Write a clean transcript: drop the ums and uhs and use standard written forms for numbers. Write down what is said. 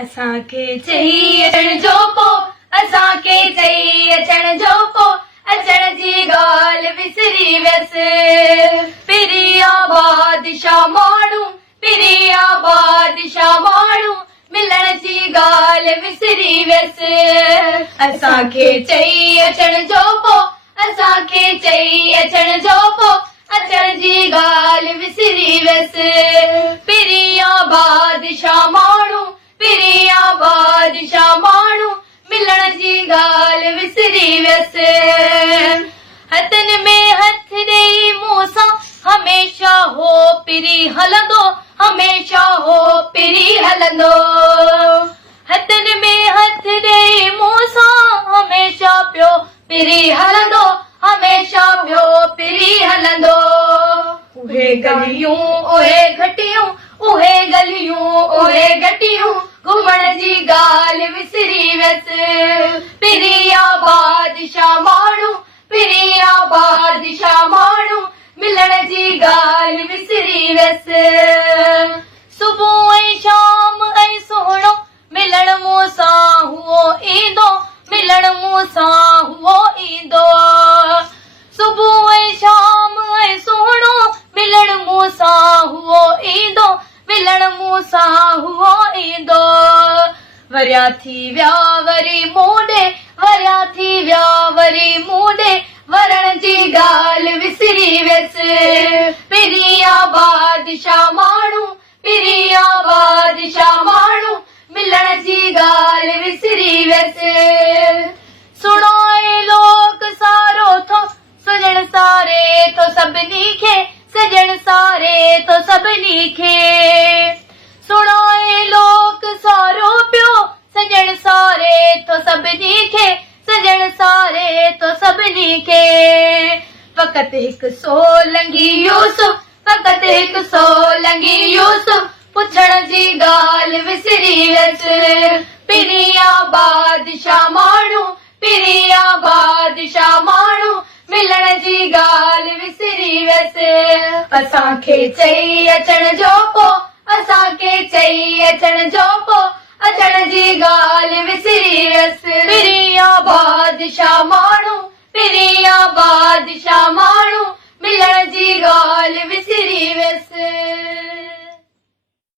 असांखे चई अचण जो पोइ असांखे चई अचण जो पोइ अचण जी ॻाल्हि विसरी वियसि। पिरिया बादशाह माण्हू पिरिया बादशाह माण्हू मिलण जी ॻाल्हि विसरी वियसि। असांखे चई अचण जो पोइ असांखे चई अचण जो पोइ अचण जी ॻाल्हि विसरी वियसि। पिरिया बादशाह माण्हू पिरिया बादशाह माण्हू मिलण जी ॻाल्हि विसरी वियसि। हथनि में हथ ॾेई मूंसां हमेशा हो पिरी हलंदो हमेशा हो पिरी हलंदो। हथनि में हथ ॾेई मूंसां हमेशा पियो पिरी हलंदो हमेशा पियो पिरी हलंदो। उहे गलियूं उहे घटियूं उहे गलियूं उहे घटियूं घुमण जी ॻाल्हि विसरी वियसि। पिरिया बादशाह माण्हू पिरिया बादशाह माण्हू मिलण जी ॻाल्हि विसरी वियसि। सुबुह ऐं शाम ऐं सुहिणो मिलण मूंसां हुओ ईंदो मिलण मूंसां हुओ ईंदो। सुबुह ऐं शाम ऐं सुहिणो मिलण मूंसां हुओ ईंदो मिलण मूंसां हुओ ईंदो। वरिया थी विया वरी मूं ॾे वरिया थी विया वरी मूं ॾे वरण जी ॻाल्हि विसरी वियसि। पिरिया बादशाह माण्हू पिरिया बादशाह माण्हू मिलण जी ॻाल्हि विसरी वियसि। सुणाए लोक सारो थो सजण सारे थो सभिनी खे सजण सारे थो सभिनी खे। सुणाए लोक सारो पियो सजण सारे थो सभिनी खे सजण सारे थो सभिनी खे। फ़क़ति हिकु सोलंगी यूसुफ फ़क़ति हिकु सोलंगी यूसुफ पुछण जी ॻाल्हि विसरी वियसि। पिरिया बादशाह माण्हू पिरिया बादशाह माण्हू मिलण जी ॻाल्हि विसरी वियसि। असांखे चई अचण जो पोइ असांखे चई अचण जो पोइ अचण जी ॻाल्हि विसरी वियसि। पिरिया बादशाह माण्हू पिरिया बादशाह माण्हू मिलण जी ॻाल्हि विसरी वियसि।